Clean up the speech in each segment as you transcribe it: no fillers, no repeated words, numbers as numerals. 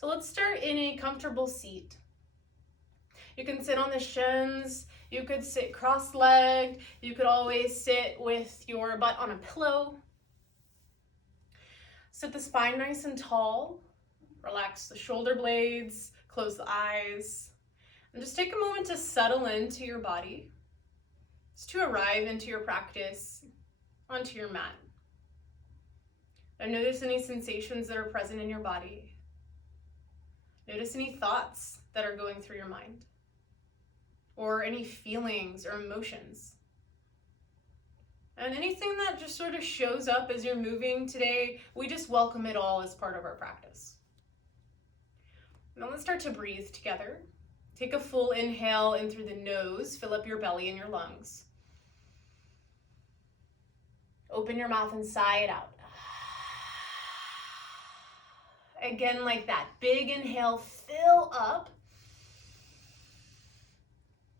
So let's start in a comfortable seat. You can sit on the shins, you could sit cross-legged, you could always sit with your butt on a pillow. Sit the spine nice and tall, relax the shoulder blades, close the eyes, and just take a moment to settle into your body, just to arrive into your practice, onto your mat. And notice any sensations that are present in your body. Notice any thoughts that are going through your mind, or any feelings or emotions. And anything that just sort of shows up as you're moving today, we just welcome it all as part of our practice. Now let's start to breathe together. Take a full inhale in through the nose, fill up your belly and your lungs. Open your mouth and sigh it out. Again, like that, big inhale, fill up.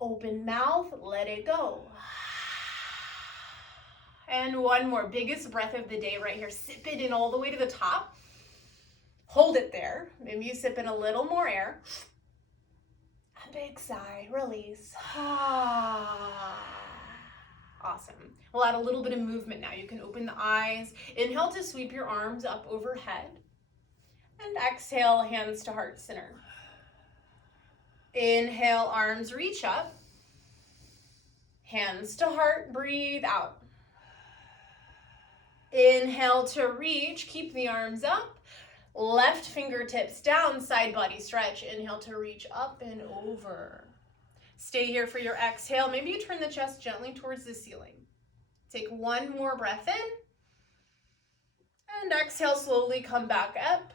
Open mouth, let it go. And one more, biggest breath of the day right here. Sip it in all the way to the top. Hold it there. Maybe you sip in a little more air. A big sigh, release. Awesome. We'll add a little bit of movement now. You can open the eyes. Inhale to sweep your arms up overhead. And exhale, hands to heart center. Inhale, arms reach up. Hands to heart, breathe out. Inhale to reach, keep the arms up. Left fingertips down, side body stretch. Inhale to reach up and over. Stay here for your exhale. Maybe you turn the chest gently towards the ceiling. Take one more breath in. And exhale, slowly come back up.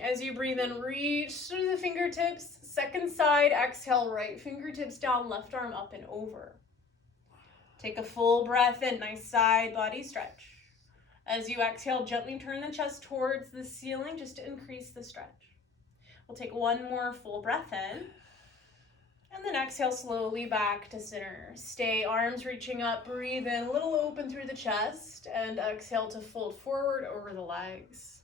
As you breathe in, reach through the fingertips. Second side, exhale, right fingertips down, left arm up and over. Take a full breath in, nice side body stretch. As you exhale, gently turn the chest towards the ceiling just to increase the stretch. We'll take one more full breath in. And then exhale slowly back to center. Stay, arms reaching up, breathe in, a little open through the chest, and exhale to fold forward over the legs.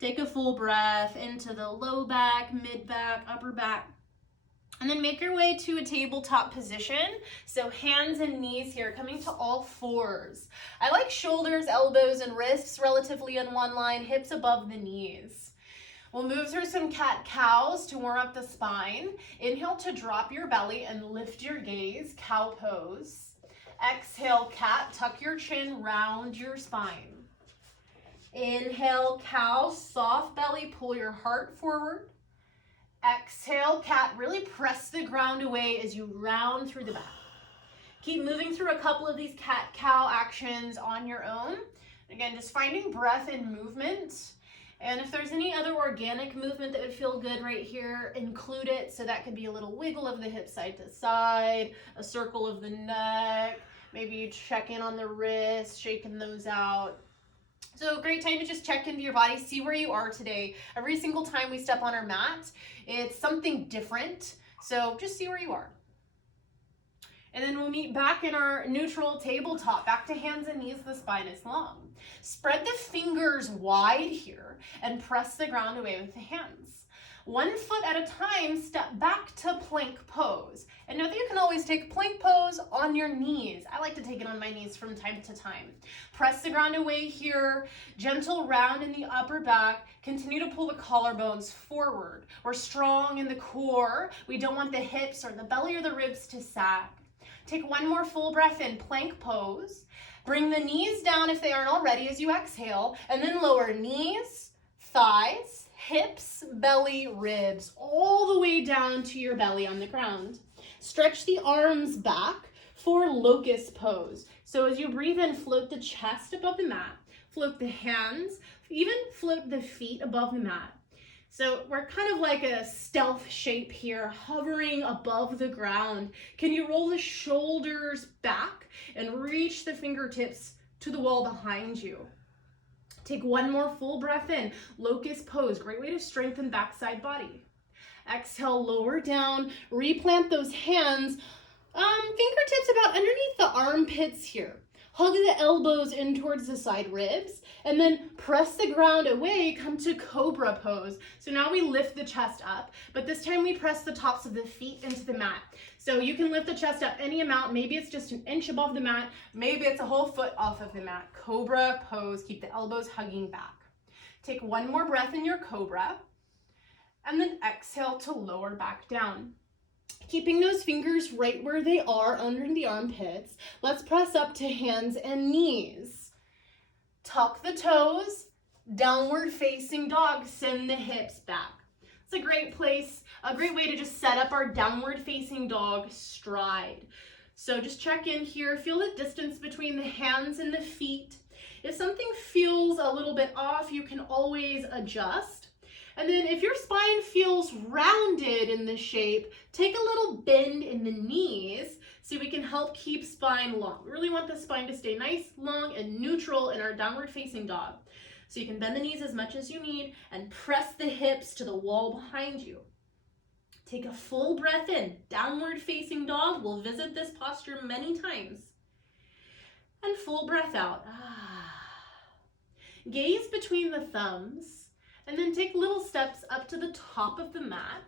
Take a full breath into the low back, mid back, upper back. And then make your way to a tabletop position. So hands and knees here, coming to all fours. I like shoulders, elbows, and wrists relatively in one line, hips above the knees. We'll move through some cat-cows to warm up the spine. Inhale to drop your belly and lift your gaze, cow pose. Exhale, cat, tuck your chin, round your spine. Inhale, cow, soft belly, pull your heart forward. Exhale, cat, really press the ground away as you round through the back. Keep moving through a couple of these cat-cow actions on your own. Again, just finding breath and movement. And if there's any other organic movement that would feel good right here, include it. So that could be a little wiggle of the hips side to side, a circle of the neck, maybe you check in on the wrists, shaking those out. So great time to just check into your body, see where you are today. Every single time we step on our mat, it's something different. So just see where you are. And then we'll meet back in our neutral tabletop, back to hands and knees, the spine is long. Spread the fingers wide here and press the ground away with the hands. 1 foot at a time, step back to plank pose. And know that you can always take plank pose on your knees. I like to take it on my knees from time to time. Press the ground away here, gentle round in the upper back. Continue to pull the collarbones forward. We're strong in the core. We don't want the hips or the belly or the ribs to sag. Take one more full breath in, plank pose. Bring the knees down if they aren't already as you exhale, and then lower knees, thighs, hips, belly, ribs, all the way down to your belly on the ground. Stretch the arms back for locust pose. So as you breathe in, float the chest above the mat, float the hands, even float the feet above the mat. So we're kind of like a stealth shape here, hovering above the ground. Can you roll the shoulders back and reach the fingertips to the wall behind you? Take one more full breath in, locust pose, great way to strengthen backside body. Exhale, lower down, replant those hands, fingertips about underneath the armpits here. Hug the elbows in towards the side ribs, and then press the ground away, come to cobra pose. So now we lift the chest up, but this time we press the tops of the feet into the mat. So you can lift the chest up any amount. Maybe it's just an inch above the mat. Maybe it's a whole foot off of the mat. Cobra pose, keep the elbows hugging back. Take one more breath in your cobra, and then exhale to lower back down. Keeping those fingers right where they are under the armpits, let's press up to hands and knees. Tuck the toes, downward facing dog, send the hips back. It's a great place, a great way to just set up our downward facing dog stride. So just check in here, feel the distance between the hands and the feet. If something feels a little bit off, you can always adjust. And then if your spine feels rounded in the shape, take a little bend in the knees so we can help keep spine long. We really want the spine to stay nice, long, and neutral in our downward facing dog. So you can bend the knees as much as you need and press the hips to the wall behind you. Take a full breath in, downward facing dog. We'll visit this posture many times. And full breath out. Gaze between the thumbs. And then take little steps up to the top of the mat.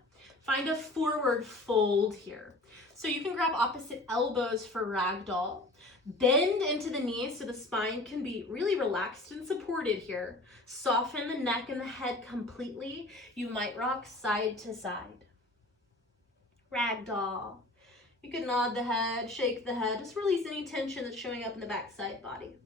Find a forward fold here. So you can grab opposite elbows for ragdoll. Bend into the knees so the spine can be really relaxed and supported here. Soften the neck and the head completely. You might rock side to side. Ragdoll. You can nod the head, shake the head. Just release any tension that's showing up in the back side body.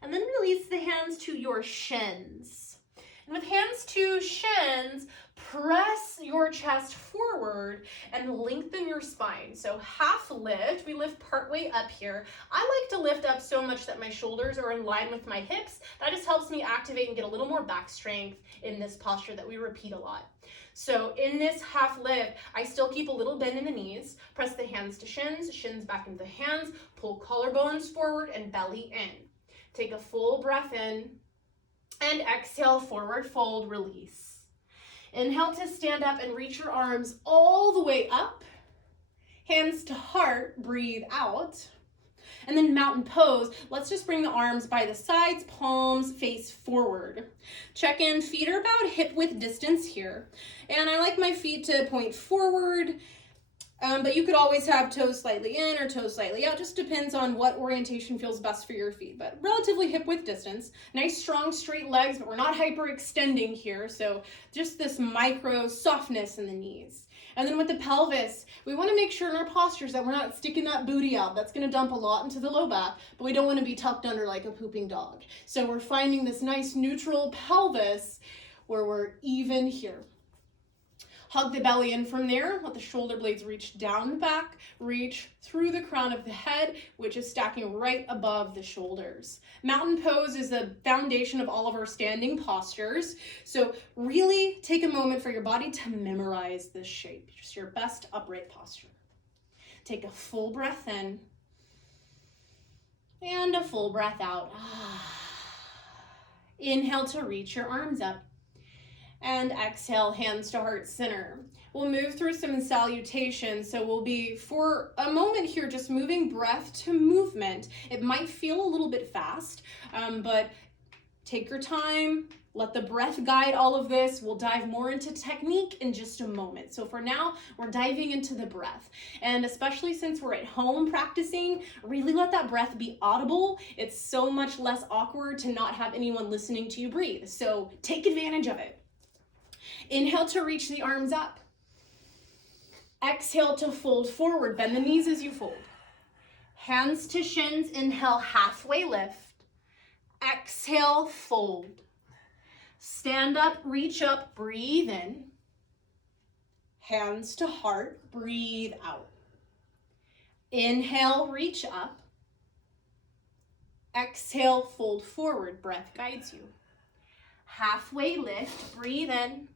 And then release the hands to your shins. And with hands to shins, press your chest forward and lengthen your spine. So half lift, we lift partway up here. I like to lift up so much that my shoulders are in line with my hips. That just helps me activate and get a little more back strength in this posture that we repeat a lot. So in this half lift, I still keep a little bend in the knees, press the hands to shins, shins back into the hands, pull collarbones forward and belly in. Take a full breath in and exhale, forward fold, release. Inhale to stand up and reach your arms all the way up. Hands to heart, breathe out. And then mountain pose. Let's just bring the arms by the sides, palms face forward. Check in, feet are about hip width distance here. And I like my feet to point forward. But you could always have toes slightly in or toes slightly out. Just depends on what orientation feels best for your feet. But relatively hip width distance. Nice, strong, straight legs, but we're not hyperextending here. So just this micro softness in the knees. And then with the pelvis, we want to make sure in our postures that we're not sticking that booty out. That's going to dump a lot into the low back, but we don't want to be tucked under like a pooping dog. So we're finding this nice neutral pelvis where we're even here. Hug the belly in from there, let the shoulder blades reach down the back, reach through the crown of the head, which is stacking right above the shoulders. Mountain pose is the foundation of all of our standing postures. So really take a moment for your body to memorize this shape, just your best upright posture. Take a full breath in and a full breath out. Inhale to reach your arms up. And exhale, hands to heart center. We'll move through some salutations. So we'll be, for a moment here, just moving breath to movement. It might feel a little bit fast, but take your time. Let the breath guide all of this. We'll dive more into technique in just a moment. So for now, we're diving into the breath. And especially since we're at home practicing, really let that breath be audible. It's so much less awkward to not have anyone listening to you breathe. So take advantage of it. Inhale to reach the arms up. Exhale to fold forward. Bend the knees as you fold. Hands to shins. Inhale, halfway lift. Exhale, fold. Stand up, reach up, breathe in. Hands to heart, breathe out. Inhale, reach up. Exhale, fold forward. Breath guides you. Halfway lift, breathe in.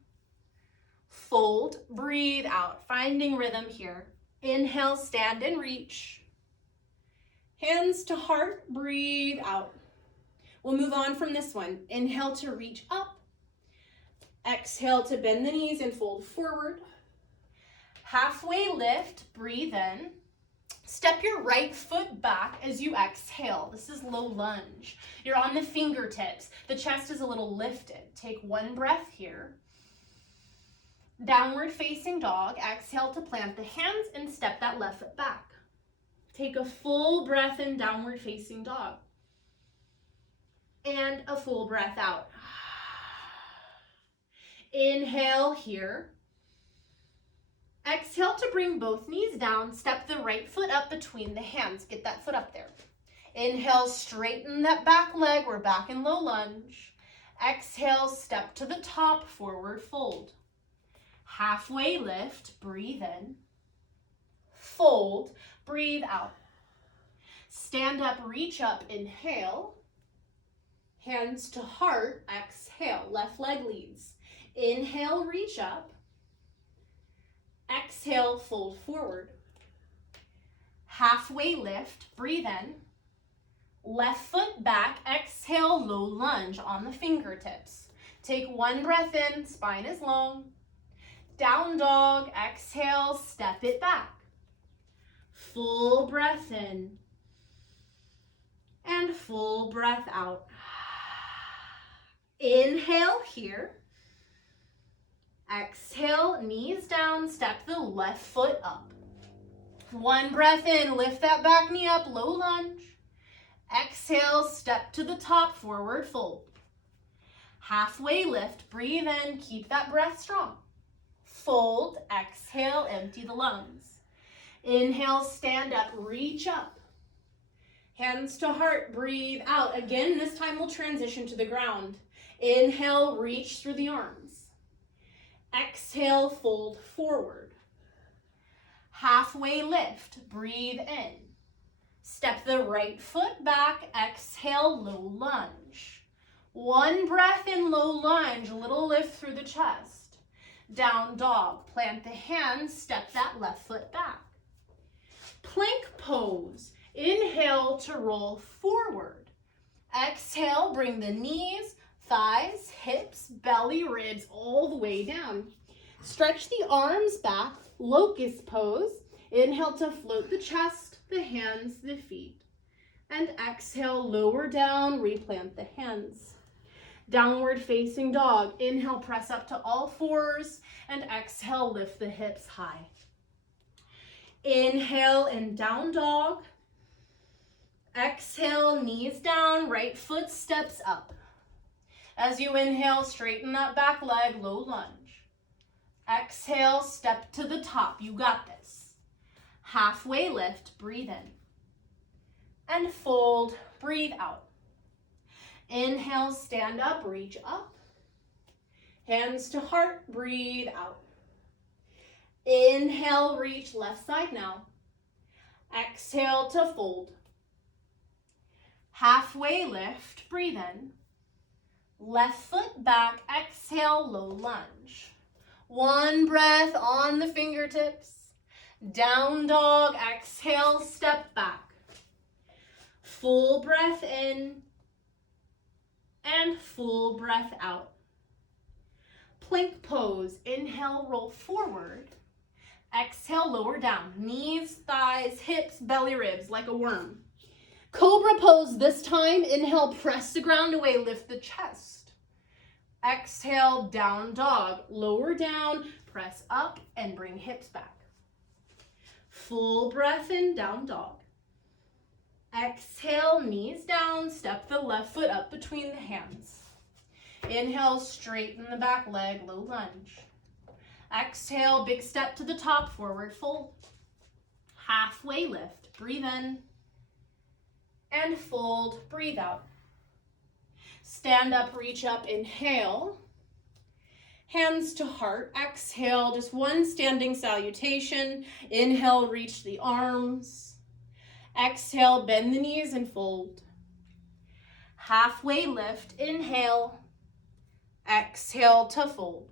Fold, breathe out, finding rhythm here. Inhale, stand and reach. Hands to heart, breathe out. We'll move on from this one. Inhale to reach up. Exhale to bend the knees and fold forward. Halfway lift, breathe in. Step your right foot back as you exhale. This is low lunge. You're on the fingertips. The chest is a little lifted. Take one breath here. Downward facing dog. Exhale to plant the hands and step that left foot back. Take a full breath in, downward facing dog. And a full breath out. Inhale here. Exhale to bring both knees down. Step the right foot up between the hands. Get that foot up there. Inhale, straighten that back leg. We're back in low lunge. Exhale, step to the top, forward fold. Halfway lift, breathe in. Fold, breathe out. Stand up, reach up, inhale. Hands to heart, exhale. Left leg leads. Inhale, reach up. Exhale, fold forward. Halfway lift, breathe in. Left foot back, exhale, low lunge on the fingertips. Take one breath in, spine is long. Down dog, exhale, step it back. Full breath in. And full breath out. Inhale here. Exhale, knees down, step the left foot up. One breath in, lift that back knee up, low lunge. Exhale, step to the top, forward fold. Halfway lift, breathe in, keep that breath strong. Fold, exhale, empty the lungs. Inhale, stand up, reach up. Hands to heart, breathe out. Again, this time we'll transition to the ground. Inhale, reach through the arms. Exhale, fold forward. Halfway lift, breathe in. Step the right foot back, exhale, low lunge. One breath in, low lunge, little lift through the chest. Down dog, plant the hands, step that left foot back. Plank pose, inhale to roll forward. Exhale, bring the knees, thighs, hips, belly, ribs all the way down. Stretch the arms back, locust pose. Inhale to float the chest, the hands, the feet. And exhale, lower down, replant the hands. Downward facing dog. Inhale, press up to all fours, and exhale, lift the hips high. Inhale and down dog. Exhale, knees down, right foot steps up. As you inhale, straighten that back leg, low lunge. Exhale, step to the top. You got this. Halfway lift, breathe in. And fold, breathe out. Inhale, stand up, reach up. Hands to heart, breathe out. Inhale, reach left side now. Exhale to fold. Halfway lift, breathe in. Left foot back, exhale, low lunge. One breath on the fingertips. Down dog, exhale, step back. Full breath in and full breath out. Plank pose, inhale, roll forward. Exhale, lower down. Knees, thighs, hips, belly, ribs, like a worm. Cobra pose this time. Inhale, press the ground away, lift the chest. Exhale, down dog. Lower down, press up, and bring hips back. Full breath in, down dog. Exhale, knees down, step the left foot up between the hands. Inhale, straighten the back leg, low lunge. Exhale, big step to the top, forward fold. Halfway lift, breathe in. And fold, breathe out. Stand up, reach up, inhale. Hands to heart, exhale, just one standing salutation. Inhale, reach the arms. Exhale, bend the knees and fold. Halfway lift, inhale. Exhale to fold.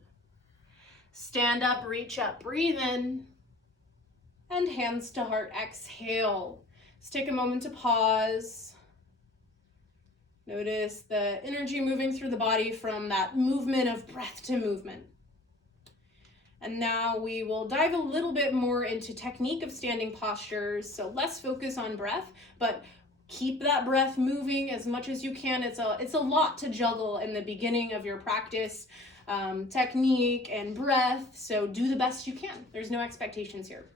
Stand up, reach up, breathe in. And hands to heart, exhale. Let's take a moment to pause. Notice the energy moving through the body from that movement of breath to movement. And now we will dive a little bit more into technique of standing postures. So less focus on breath, but keep that breath moving as much as you can. It's a lot to juggle in the beginning of your practice, technique and breath. So do the best you can. There's no expectations here.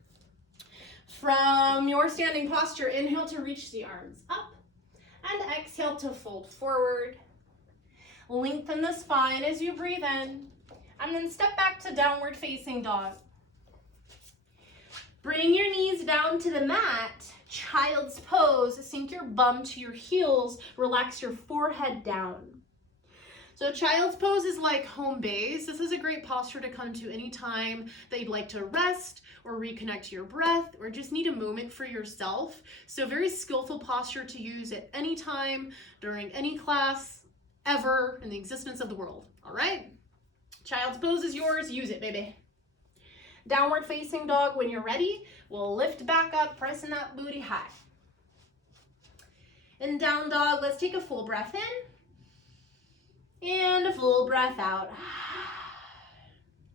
From your standing posture, inhale to reach the arms up and exhale to fold forward. Lengthen the spine as you breathe in, and then step back to downward facing dog. Bring your knees down to the mat, child's pose. Sink your bum to your heels, relax your forehead down. So child's pose is like home base. This is a great posture to come to anytime that you'd like to rest or reconnect to your breath or just need a moment for yourself. So very skillful posture to use at any time during any class ever in the existence of the world. All right? Child's pose is yours. Use it, baby. Downward facing dog, when you're ready, we'll lift back up, pressing that booty high. In down dog, let's take a full breath in and a full breath out.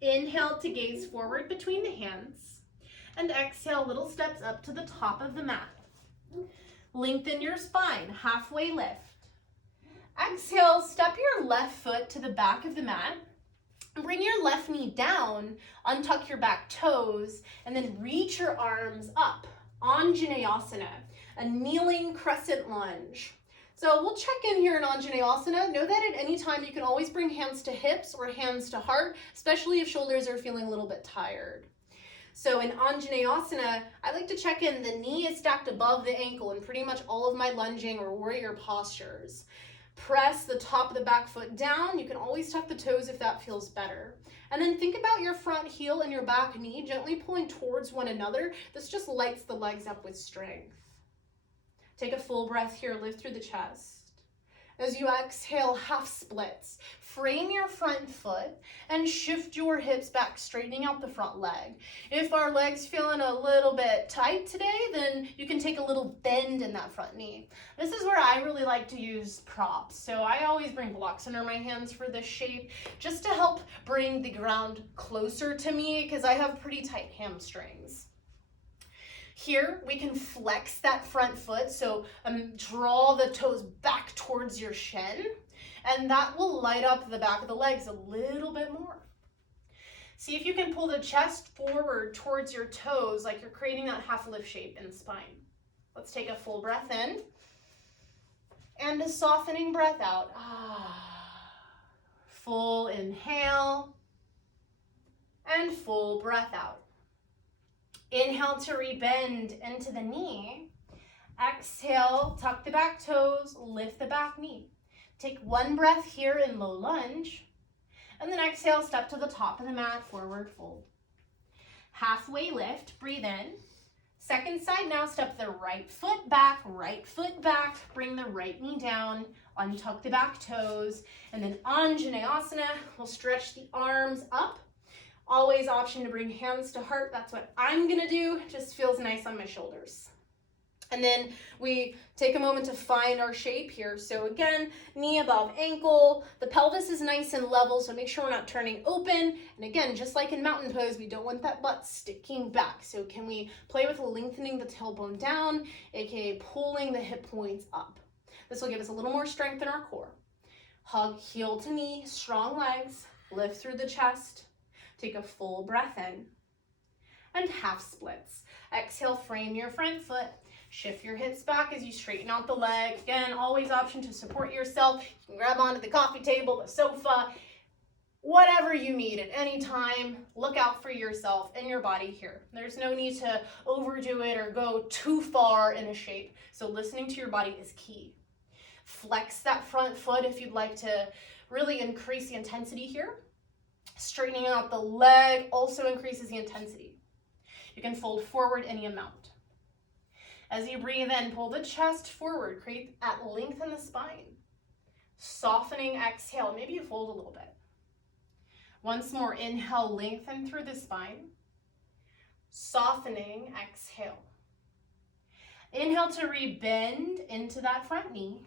Inhale to gaze forward between the hands and exhale little steps up to the top of the mat. Lengthen your spine, halfway lift. Exhale, step your left foot to the back of the mat. Bring your left knee down, untuck your back toes, and then reach your arms up. Anjaneyasana, a kneeling crescent lunge. So we'll check in here in Anjaneyasana. Know that at any time you can always bring hands to hips or hands to heart, especially if shoulders are feeling a little bit tired. So in Anjaneyasana, I like to check in the knee is stacked above the ankle in pretty much all of my lunging or warrior postures. Press the top of the back foot down. You can always tuck the toes if that feels better. And then think about your front heel and your back knee gently pulling towards one another. This just lights the legs up with strength. Take a full breath here, lift through the chest. As you exhale, half splits. Frame your front foot and shift your hips back, straightening out the front leg. If our leg's feeling a little bit tight today, then you can take a little bend in that front knee. This is where I really like to use props. So I always bring blocks under my hands for this shape, just to help bring the ground closer to me because I have pretty tight hamstrings. Here, we can flex that front foot, so draw the toes back towards your shin, and that will light up the back of the legs a little bit more. See if you can pull the chest forward towards your toes like you're creating that half lift shape in the spine. Let's take a full breath in, and a softening breath out. Full inhale, and full breath out. Inhale to rebend into the knee. Exhale, tuck the back toes, lift the back knee. Take one breath here in low lunge. And then exhale, step to the top of the mat, forward fold. Halfway lift, breathe in. Second side now, step the right foot back, bring the right knee down, untuck the back toes, and then Anjaneyasana, we'll stretch the arms up. Always option to bring hands to heart. That's what I'm gonna do. Just feels nice on my shoulders. And then we take a moment to find our shape here. So again, knee above ankle. The pelvis is nice and level, so make sure we're not turning open. And again, just like in mountain pose, we don't want that butt sticking back. So can we play with lengthening the tailbone down, aka pulling the hip points up. This will give us a little more strength in our core. Hug heel to knee, strong legs, lift through the chest. Take a full breath in, and half splits. Exhale, frame your front foot. Shift your hips back as you straighten out the leg. Again, always option to support yourself. You can grab onto the coffee table, the sofa, whatever you need at any time. Look out for yourself and your body here. There's no need to overdo it or go too far in a shape. So listening to your body is key. Flex that front foot if you'd like to really increase the intensity here. Straightening out the leg also increases the intensity. You can fold forward any amount. As you breathe in, pull the chest forward, create at length in the spine. Softening exhale, maybe you fold a little bit. Once more, inhale, lengthen through the spine. Softening, exhale. Inhale to rebend into that front knee.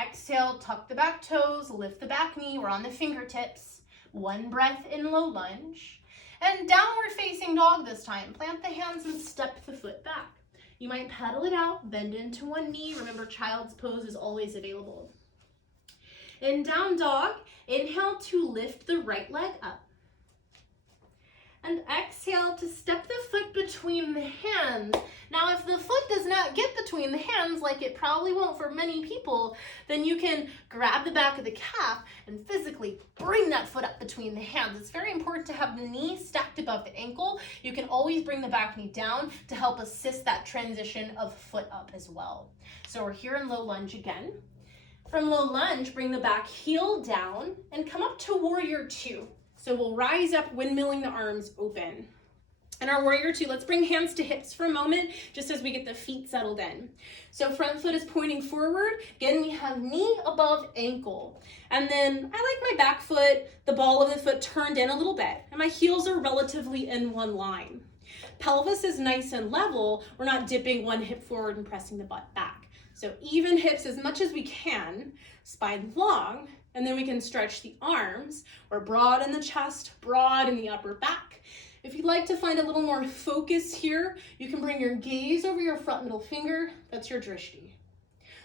Exhale, tuck the back toes, lift the back knee, we're on the fingertips. One breath in low lunge. And downward facing dog this time. Plant the hands and step the foot back. You might pedal it out, bend into one knee. Remember, child's pose is always available. In down dog, inhale to lift the right leg up. And exhale to step the foot between the hands. Now, if the foot does not get between the hands, like it probably won't for many people, then you can grab the back of the calf and physically bring that foot up between the hands. It's very important to have the knee stacked above the ankle. You can always bring the back knee down to help assist that transition of foot up as well. So we're here in low lunge again. From low lunge, bring the back heel down and come up to warrior two. So we'll rise up, windmilling the arms open. In our warrior two, let's bring hands to hips for a moment, just as we get the feet settled in. So front foot is pointing forward. Again, we have knee above ankle. And then I like my back foot, the ball of the foot turned in a little bit, and my heels are relatively in one line. Pelvis is nice and level. We're not dipping one hip forward and pressing the butt back. So even hips as much as we can, spine long, and then we can stretch the arms. We're broad in the chest, broad in the upper back. If you'd like to find a little more focus here, you can bring your gaze over your front middle finger. That's your drishti.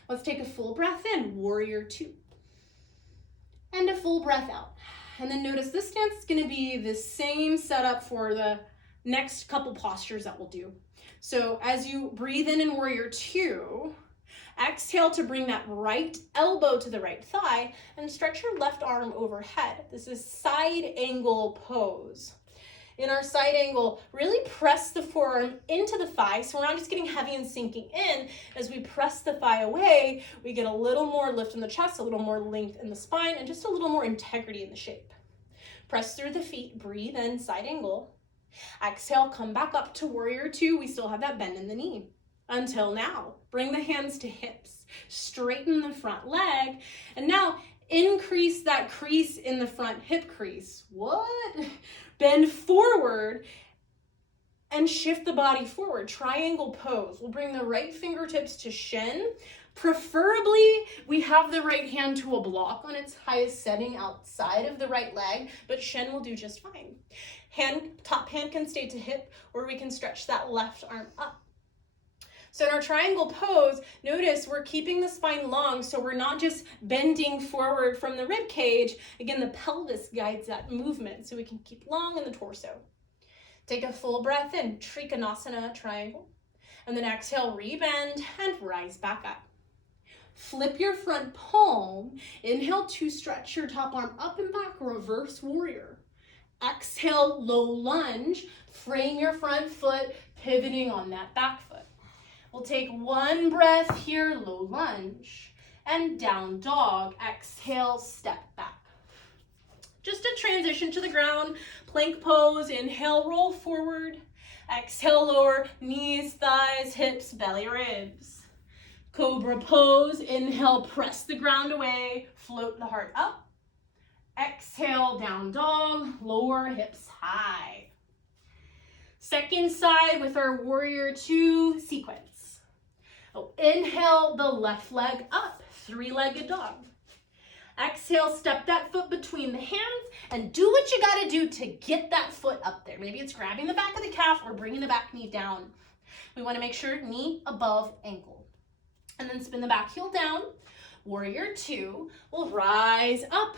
Let's take a full breath in, warrior two. And a full breath out. And then notice this stance is gonna be the same setup for the next couple postures that we'll do. So as you breathe in warrior two, exhale to bring that right elbow to the right thigh and stretch your left arm overhead. This is side angle pose. In our side angle, really press the forearm into the thigh so we're not just getting heavy and sinking in. As we press the thigh away, we get a little more lift in the chest, a little more length in the spine, and just a little more integrity in the shape. Press through the feet, breathe in, side angle. Exhale, come back up to warrior two. We still have that bend in the knee. Until now, bring the hands to hips, straighten the front leg, and now increase that crease in the front hip crease. What? Bend forward and shift the body forward. Triangle pose. We'll bring the right fingertips to shin. Preferably, we have the right hand to a block on its highest setting outside of the right leg, but shin will do just fine. Top hand can stay to hip, or we can stretch that left arm up. So in our triangle pose, notice we're keeping the spine long, so we're not just bending forward from the rib cage. Again, the pelvis guides that movement, so we can keep long in the torso. Take a full breath in, Trikonasana triangle, and then exhale, rebend and rise back up. Flip your front palm, inhale to stretch your top arm up and back, reverse warrior. Exhale, low lunge, frame your front foot, pivoting on that back foot. We'll take one breath here, low lunge, and down dog. Exhale, step back. Just a transition to the ground, plank pose. Inhale, roll forward. Exhale, lower knees, thighs, hips, belly, ribs. Cobra pose. Inhale, press the ground away, float the heart up. Exhale, down dog, lower hips high. Second side with our warrior two sequence. Inhale the left leg up, three-legged dog. Exhale, step that foot between the hands and do what you gotta do to get that foot up there. Maybe it's grabbing the back of the calf or bringing the back knee down. We wanna make sure knee above ankle. And then spin the back heel down. Warrior two will rise up.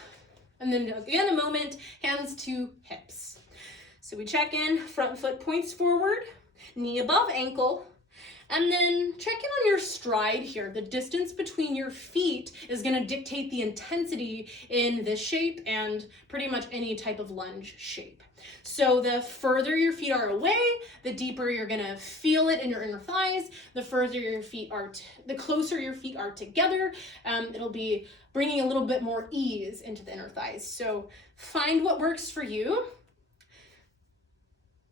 And then again, a moment, hands to hips. So we check in, front foot points forward, knee above ankle. And then check in on your stride here. The distance between your feet is going to dictate the intensity in this shape and pretty much any type of lunge shape. So the further your feet are away, the deeper you're going to feel it in your inner thighs. The further your feet are, the closer your feet are together, it'll be bringing a little bit more ease into the inner thighs. So find what works for you.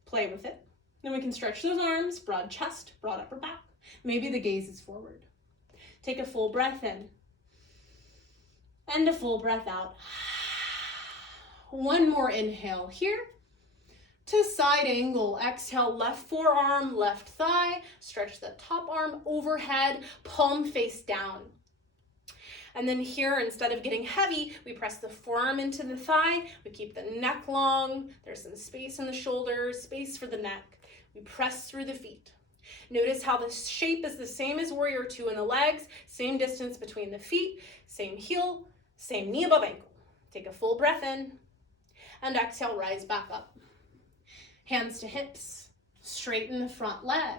Play with it. Then we can stretch those arms, broad chest, broad upper back. Maybe the gaze is forward. Take a full breath in and a full breath out. One more inhale here to side angle. Exhale, left forearm, left thigh. Stretch the top arm overhead, palm face down. And then here, instead of getting heavy, we press the forearm into the thigh. We keep the neck long. There's some space in the shoulders, space for the neck. We press through the feet. Notice how the shape is the same as Warrior Two in the legs, same distance between the feet, same heel, same knee above ankle. Take a full breath in and exhale, rise back up. Hands to hips, straighten the front leg.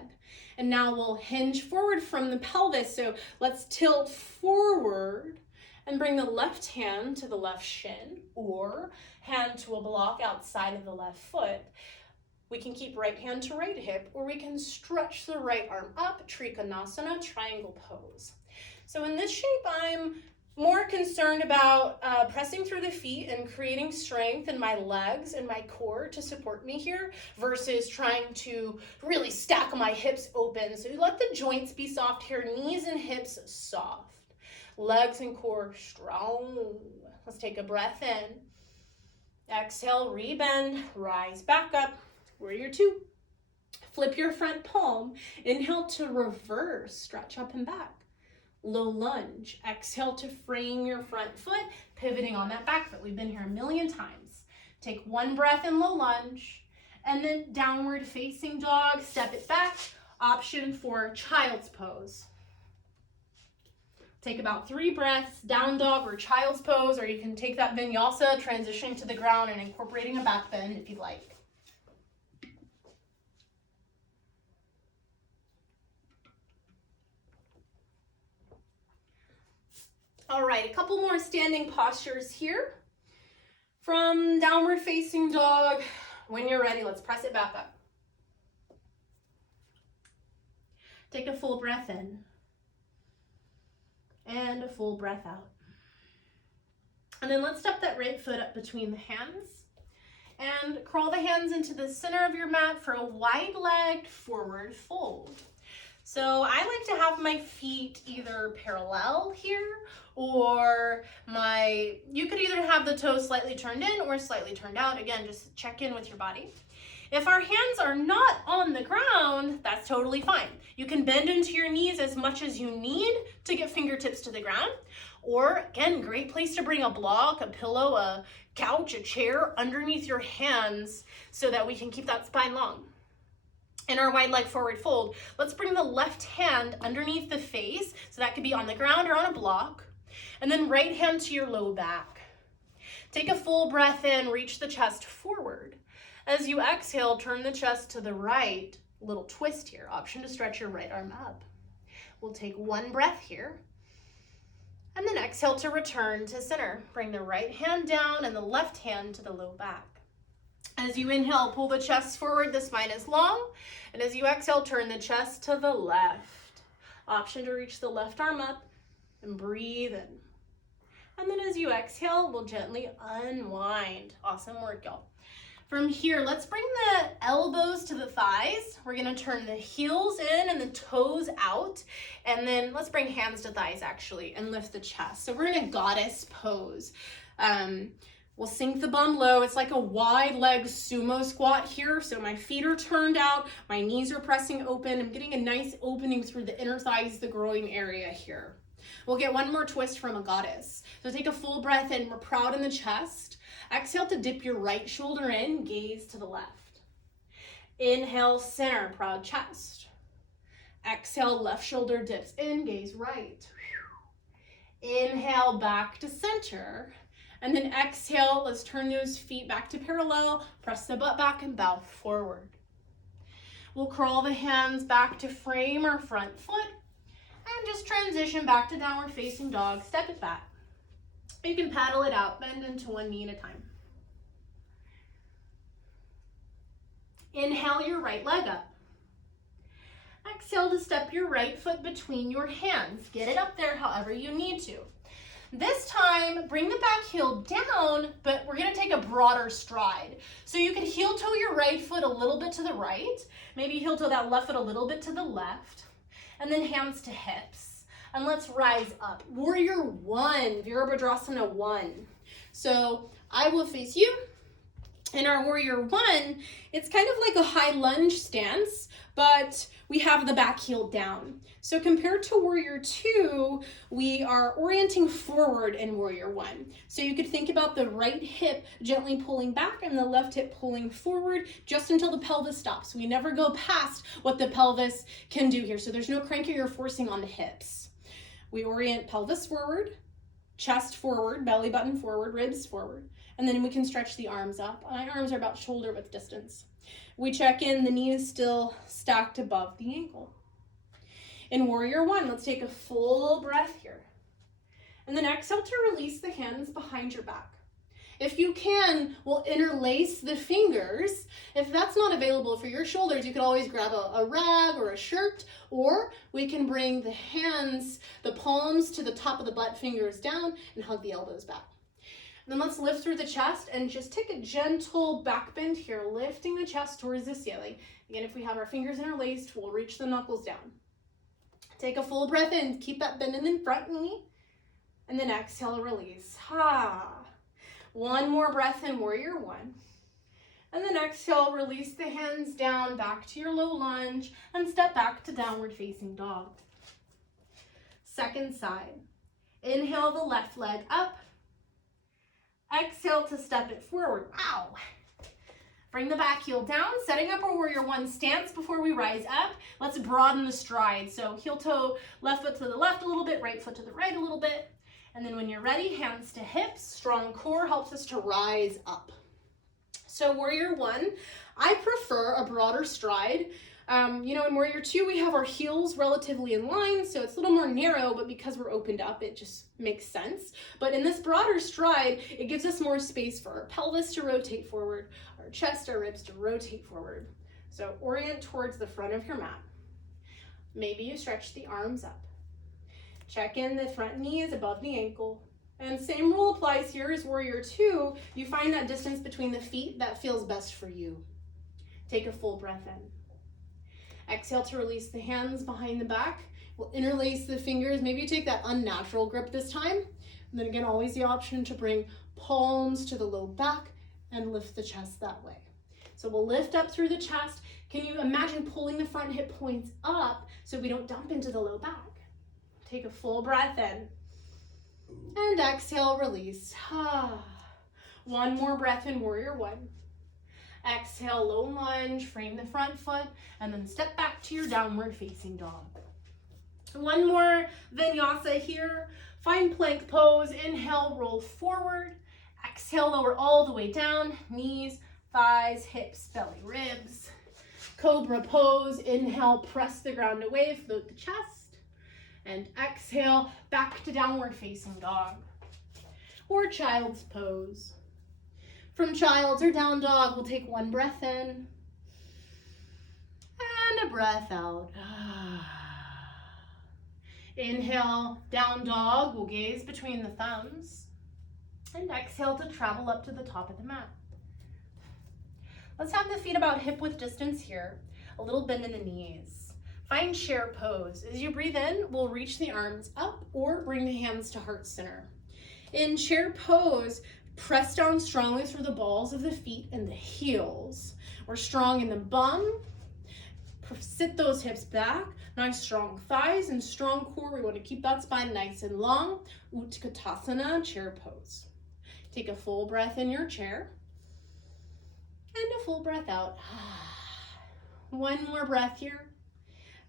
And now we'll hinge forward from the pelvis. So let's tilt forward and bring the left hand to the left shin or hand to a block outside of the left foot. We can keep right hand to right hip, or we can stretch the right arm up, Trikonasana, triangle pose. So in this shape, I'm more concerned about pressing through the feet and creating strength in my legs and my core to support me here versus trying to really stack my hips open. So you let the joints be soft here, knees and hips soft, legs and core strong. Let's take a breath in. Exhale, rebend, rise back up. Warrior Two. Flip your front palm. Inhale to reverse, stretch up and back. Low lunge. Exhale to frame your front foot, pivoting on that back foot. We've been here a million times. Take one breath in low lunge, and then downward facing dog, step it back. Option for child's pose. Take about 3 breaths, down dog or child's pose, or you can take that vinyasa, transitioning to the ground and incorporating a back bend if you'd like. All right, a couple more standing postures here. From downward facing dog, when you're ready, let's press it back up. Take a full breath in and a full breath out. And then let's step that right foot up between the hands and crawl the hands into the center of your mat for a wide-legged forward fold. So I like to have my feet either parallel here or you could either have the toes slightly turned in or slightly turned out. Again, just check in with your body. If our hands are not on the ground, that's totally fine. You can bend into your knees as much as you need to get fingertips to the ground. Or again, great place to bring a block, a pillow, a couch, a chair underneath your hands so that we can keep that spine long. In our wide leg forward fold, let's bring the left hand underneath the face, so that could be on the ground or on a block, and then right hand to your low back. Take a full breath in, reach the chest forward. As you exhale, turn the chest to the right, little twist here, option to stretch your right arm up. We'll take one breath here, and then exhale to return to center. Bring the right hand down and the left hand to the low back. As you inhale, pull the chest forward, the spine is long. And as you exhale, turn the chest to the left. Option to reach the left arm up and breathe in. And then as you exhale, we'll gently unwind. Awesome work, y'all. From here, let's bring the elbows to the thighs. We're gonna turn the heels in and the toes out. And then let's bring hands to thighs actually and lift the chest. So we're in a goddess pose. We'll sink the bum low. It's like a wide leg sumo squat here. So my feet are turned out, my knees are pressing open. I'm getting a nice opening through the inner thighs, the groin area here. We'll get one more twist from a goddess. So take a full breath in, we're proud in the chest. Exhale to dip your right shoulder in, gaze to the left. Inhale, center, proud chest. Exhale, left shoulder dips in, gaze right. Inhale, back to center. And then exhale, let's turn those feet back to parallel, press the butt back and bow forward. We'll crawl the hands back to frame our front foot and just transition back to downward facing dog, step it back. You can paddle it out, bend into one knee at a time. Inhale your right leg up. Exhale to step your right foot between your hands. Get it up there however you need to. This time, bring the back heel down, but we're gonna take a broader stride. So you can heel toe your right foot a little bit to the right, maybe heel toe that left foot a little bit to the left, and then hands to hips. And let's rise up. Warrior One, Virabhadrasana 1. So I will face you, In our warrior one, it's kind of like a high lunge stance, but we have the back heel down. So compared to warrior two, we are orienting forward in warrior one. So you could think about the right hip gently pulling back and the left hip pulling forward just until the pelvis stops. We never go past what the pelvis can do here. So there's no cranking or forcing on the hips. We orient pelvis forward, chest forward, belly button forward, ribs forward. And then we can stretch the arms up. My arms are about shoulder width distance. We check in, the knee is still stacked above the ankle. In warrior one, let's take a full breath here. And then exhale to release the hands behind your back. If you can, we'll interlace the fingers. If that's not available for your shoulders, you could always grab a rag or a shirt, or we can bring the hands, the palms to the top of the butt, fingers down, and hug the elbows back. Then let's lift through the chest and just take a gentle back bend here, lifting the chest towards the ceiling. Again, if we have our fingers interlaced, we'll reach the knuckles down. Take a full breath in, keep that bend in the front knee, and then exhale, release. One more breath in, warrior one. And then exhale, release the hands down, back to your low lunge, and step back to downward facing dog. Second side. Inhale the left leg up. Exhale to step it forward. Wow. Bring the back heel down, setting up our warrior one stance before we rise up. Let's broaden the stride. So heel toe, left foot to the left a little bit, right foot to the right a little bit. And then when you're ready, hands to hips. Strong core helps us to rise up. So warrior one, I prefer a broader stride. In warrior two, we have our heels relatively in line, so it's a little more narrow, but because we're opened up, it just makes sense. But in this broader stride, it gives us more space for our pelvis to rotate forward, our chest, our ribs to rotate forward. So orient towards the front of your mat. Maybe you stretch the arms up. Check in, the front knee is above the ankle. And same rule applies here as warrior two. You find that distance between the feet that feels best for you. Take a full breath in. Exhale to release the hands behind the back. We'll interlace the fingers. Maybe you take that unnatural grip this time. And then again, always the option to bring palms to the low back and lift the chest that way. So we'll lift up through the chest. Can you imagine pulling the front hip points up so we don't dump into the low back? Take a full breath in. And exhale, release. One more breath in, warrior one. Exhale, low lunge, frame the front foot, and then step back to your downward facing dog. One more vinyasa here. Find plank pose. Inhale, roll forward. Exhale, lower all the way down. Knees, thighs, hips, belly, ribs. Cobra pose. Inhale, press the ground away, float the chest. And exhale, back to downward facing dog. Or child's pose. From child's or down dog, we'll take one breath in and a breath out. Inhale, down dog, we'll gaze between the thumbs. And exhale to travel up to the top of the mat. Let's have the feet about hip width distance here. A little bend in the knees. Find chair pose. As you breathe in, we'll reach the arms up or bring the hands to heart center. In chair pose, press down strongly through the balls of the feet and the heels. We're strong in the bum. Sit those hips back. Nice strong thighs and strong core. We want to keep that spine nice and long. Utkatasana, chair pose. Take a full breath in your chair. And a full breath out. One more breath here.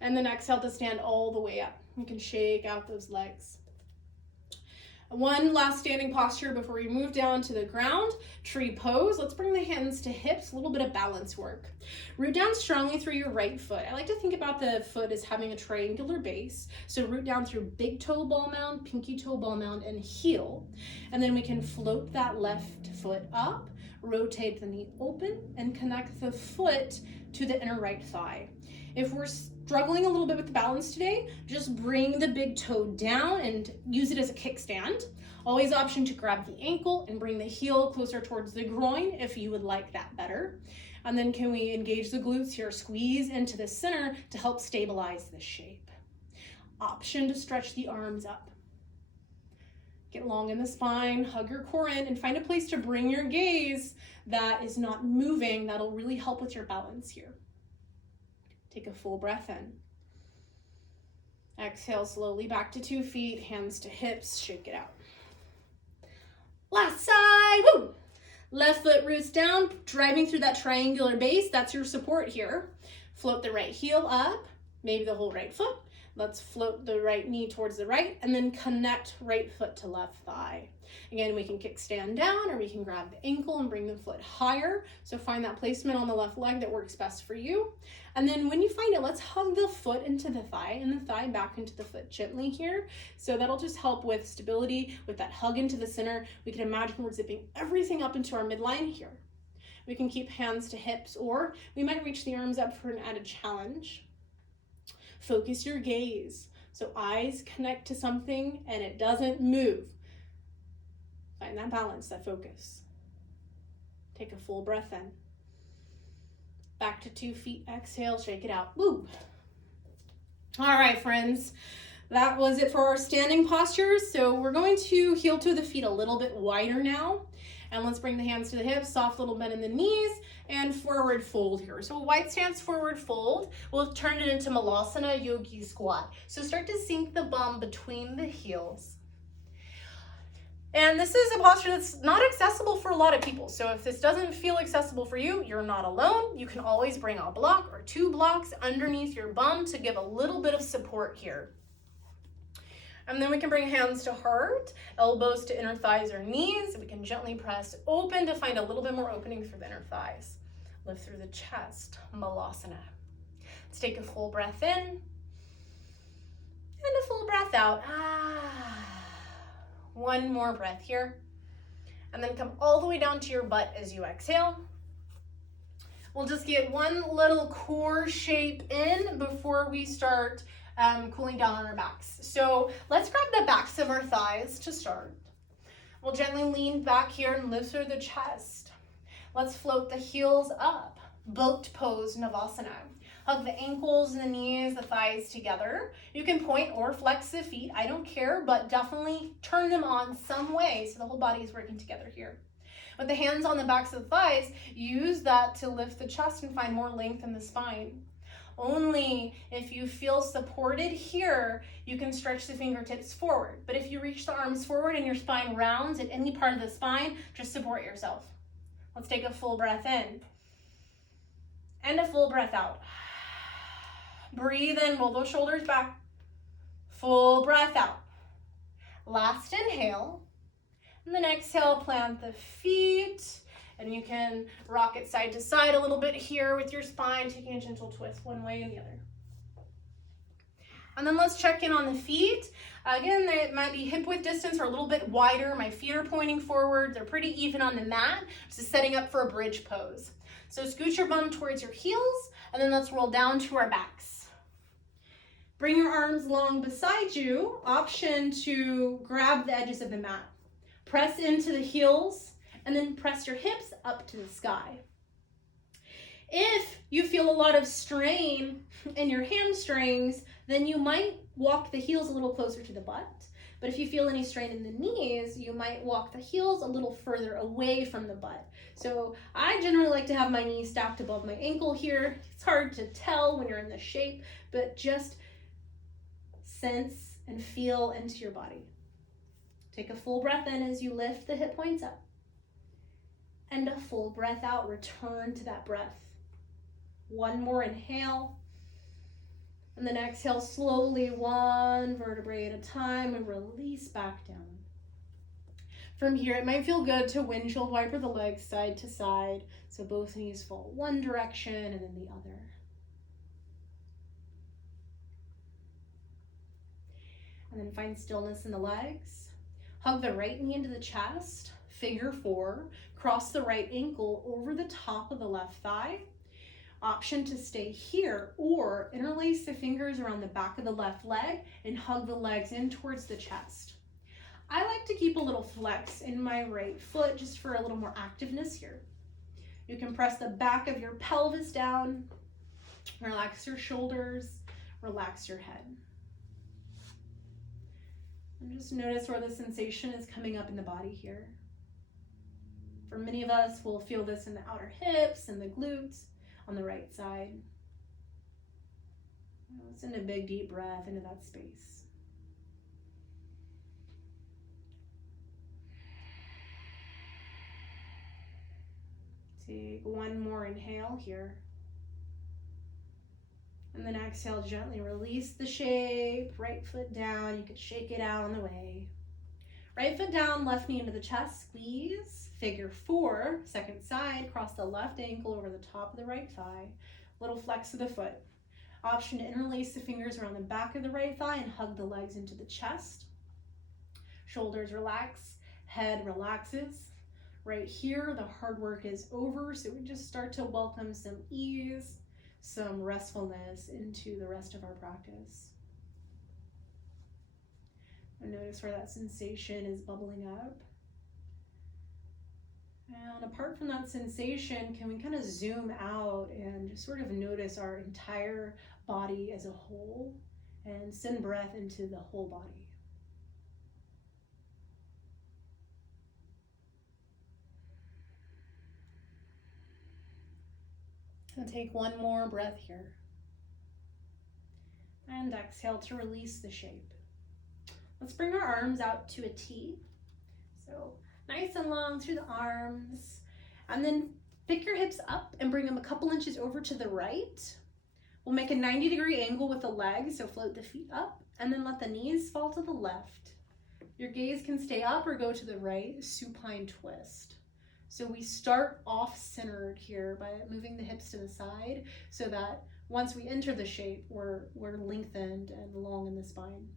And then exhale to stand all the way up. You can shake out those legs. One last standing posture before we move down to the ground. Tree pose. Let's bring the hands to hips, a little bit of balance work. Root down strongly through your right foot. I like to think about the foot as having a triangular base. So root down through big toe ball mound, pinky toe ball mound, and heel. And then we can float that left foot up, rotate the knee open, and connect the foot to the inner right thigh. If we're struggling a little bit with the balance today, just bring the big toe down and use it as a kickstand. Always option to grab the ankle and bring the heel closer towards the groin if you would like that better. And then can we engage the glutes here, squeeze into the center to help stabilize the shape. Option to stretch the arms up. Get long in the spine, hug your core in, and find a place to bring your gaze that is not moving. That'll really help with your balance here. Take a full breath in. Exhale slowly back to 2 feet, hands to hips, shake it out. Last side, woo! Left foot roots down, driving through that triangular base. That's your support here. Float the right heel up, maybe the whole right foot. Let's float the right knee towards the right and then connect right foot to left thigh. Again, we can kickstand down or we can grab the ankle and bring the foot higher. So find that placement on the left leg that works best for you. And then when you find it, let's hug the foot into the thigh and the thigh back into the foot gently here. So that'll just help with stability, with that hug into the center. We can imagine we're zipping everything up into our midline here. We can keep hands to hips, or we might reach the arms up for an added challenge. Focus your gaze. So eyes connect to something and it doesn't move. Find that balance, that focus. Take a full breath in. Back to 2 feet, exhale, shake it out. Woo! All right, friends. That was it for our standing postures. So we're going to heel toe the feet a little bit wider now. And let's bring the hands to the hips, soft little bend in the knees, and forward fold here. So a wide stance forward fold, we'll turn it into Malasana Yogi Squat. So start to sink the bum between the heels. And this is a posture that's not accessible for a lot of people. So if this doesn't feel accessible for you, you're not alone. You can always bring a block or 2 blocks underneath your bum to give a little bit of support here. And then we can bring hands to heart, elbows to inner thighs or knees. We can gently press open to find a little bit more opening through the inner thighs. Lift through the chest, Malasana. Let's take a full breath in and a full breath out. One more breath here. And then come all the way down to your butt as you exhale. We'll just get one little core shape in before we start cooling down on our backs. So let's grab the backs of our thighs to start. We'll gently lean back here and lift through the chest. Let's float the heels up, boat pose Navasana. Hug the ankles and the knees, the thighs together. You can point or flex the feet, I don't care, but definitely turn them on some way so the whole body is working together here. With the hands on the backs of the thighs, use that to lift the chest and find more length in the spine. Only if you feel supported here, you can stretch the fingertips forward. But if you reach the arms forward and your spine rounds at any part of the spine, just support yourself. Let's take a full breath in and a full breath out. Breathe in, roll those shoulders back. Full breath out. Last inhale. And then exhale, plant the feet. And you can rock it side to side a little bit here with your spine, taking a gentle twist one way and the other. And then let's check in on the feet. Again, they might be hip width distance or a little bit wider. My feet are pointing forward. They're pretty even on the mat. Just setting up for a bridge pose. So scoot your bum towards your heels, and then let's roll down to our backs. Bring your arms long beside you. Option to grab the edges of the mat. Press into the heels, and then press your hips up to the sky. If you feel a lot of strain in your hamstrings, then you might walk the heels a little closer to the butt. But if you feel any strain in the knees, you might walk the heels a little further away from the butt. So I generally like to have my knee stacked above my ankle here. It's hard to tell when you're in this shape, but just sense and feel into your body. Take a full breath in as you lift the hip points up. And a full breath out, return to that breath. One more inhale. And then exhale slowly, one vertebrae at a time, and release back down. From here, it might feel good to windshield wiper the legs side to side, so both knees fall one direction and then the other. And then find stillness in the legs. Hug the right knee into the chest, figure 4, cross the right ankle over the top of the left thigh. Option to stay here or interlace the fingers around the back of the left leg and hug the legs in towards the chest. I like to keep a little flex in my right foot just for a little more activeness here. You can press the back of your pelvis down, relax your shoulders, relax your head. And just notice where the sensation is coming up in the body here. For many of us, we'll feel this in the outer hips and the glutes on the right side. Let's send a big deep breath into that space. Take one more inhale here. And then exhale, gently release the shape, right foot down. You could shake it out on the way. Right foot down, left knee into the chest, squeeze. Figure 4, second side, cross the left ankle over the top of the right thigh. Little flex of the foot. Option to interlace the fingers around the back of the right thigh and hug the legs into the chest. Shoulders relax, head relaxes. Right here, the hard work is over, so we just start to welcome some ease, some restfulness into the rest of our practice. And notice where that sensation is bubbling up. And apart from that sensation, can we kind of zoom out and just sort of notice our entire body as a whole and send breath into the whole body. And take one more breath here. And exhale to release the shape. Let's bring our arms out to a T. So nice and long through the arms. And then pick your hips up and bring them a couple inches over to the right. We'll make a 90-degree angle with the legs, so float the feet up. And then let the knees fall to the left. Your gaze can stay up or go to the right, supine twist. So we start off-centered here by moving the hips to the side so that once we enter the shape, we're lengthened and long in the spine.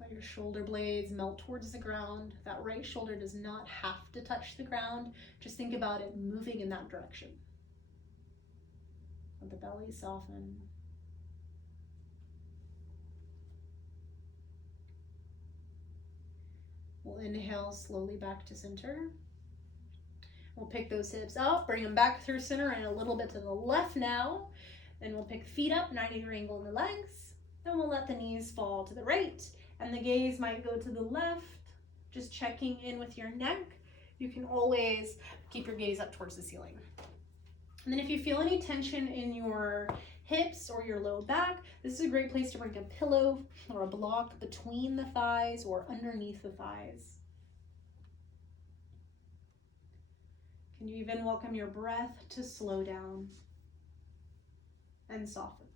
Let your shoulder blades melt towards the ground. That right shoulder does not have to touch the ground. Just think about it moving in that direction. Let the belly soften. We'll inhale slowly back to center. We'll pick those hips up, bring them back through center and a little bit to the left now. Then we'll pick feet up, 90-degree angle in the legs. Then we'll let the knees fall to the right and the gaze might go to the left. Just checking in with your neck. You can always keep your gaze up towards the ceiling. And then if you feel any tension in your hips or your low back, this is a great place to bring a pillow or a block between the thighs or underneath the thighs. Can you even welcome your breath to slow down and soften?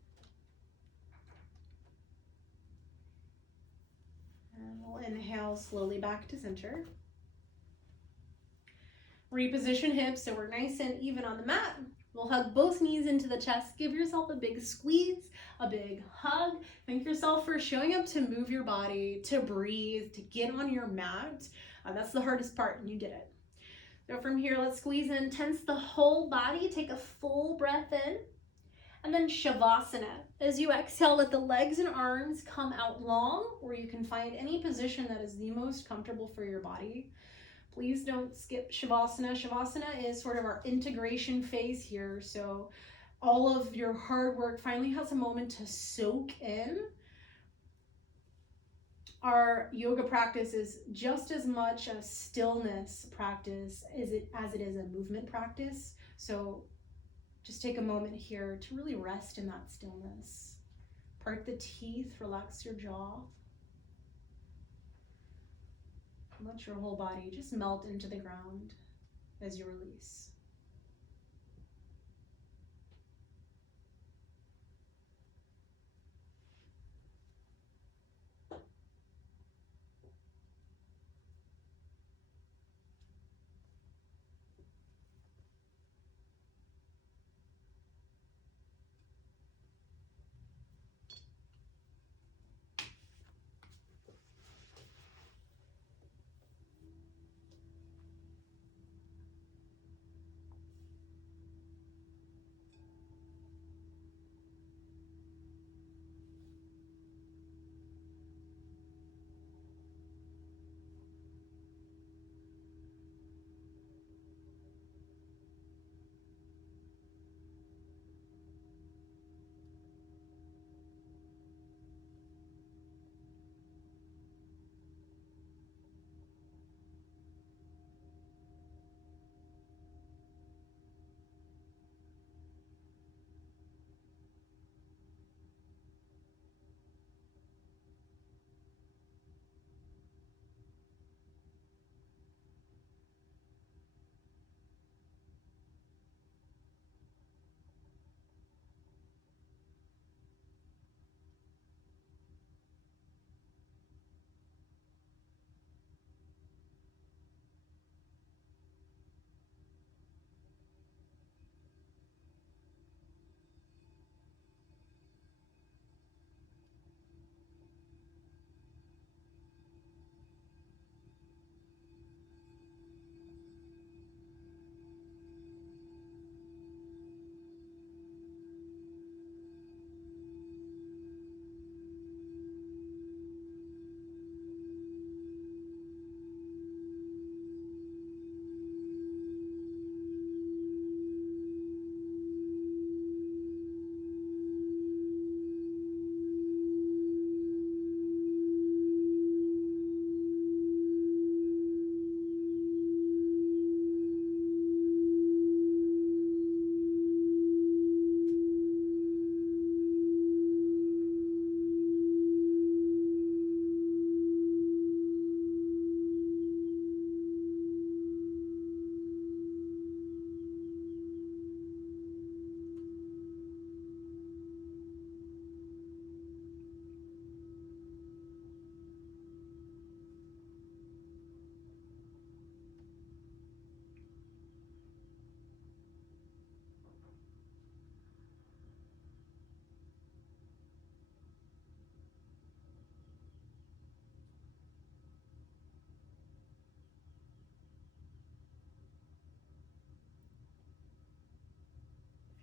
And we'll inhale slowly back to center. Reposition hips so we're nice and even on the mat. We'll hug both knees into the chest. Give yourself a big squeeze, a big hug. Thank yourself for showing up to move your body, to breathe, to get on your mat. That's the hardest part, and you did it. So from here, let's squeeze in, tense the whole body. Take a full breath in. And then Shavasana. As you exhale, let the legs and arms come out long, or you can find any position that is the most comfortable for your body. Please don't skip Shavasana. Shavasana is sort of our integration phase here. So all of your hard work finally has a moment to soak in. Our yoga practice is just as much a stillness practice as it is a movement practice. So just take a moment here to really rest in that stillness. Part the teeth, relax your jaw. Let your whole body just melt into the ground as you release.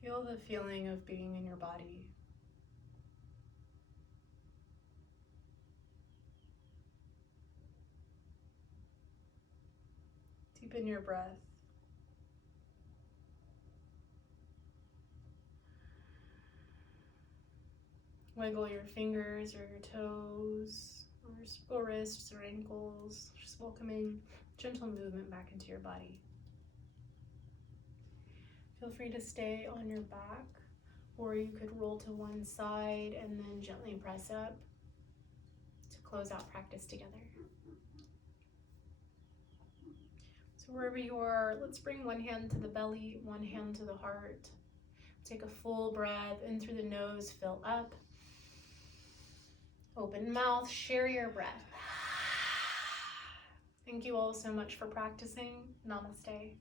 Feel the feeling of being in your body. Deepen your breath. Wiggle your fingers or your toes or wrists or ankles. Just welcoming gentle movement back into your body. Feel free to stay on your back, or you could roll to one side and then gently press up to close out practice together. So wherever you are, let's bring one hand to the belly, one hand to the heart. Take a full breath in through the nose, fill up. Open mouth, share your breath. Thank you all so much for practicing. Namaste.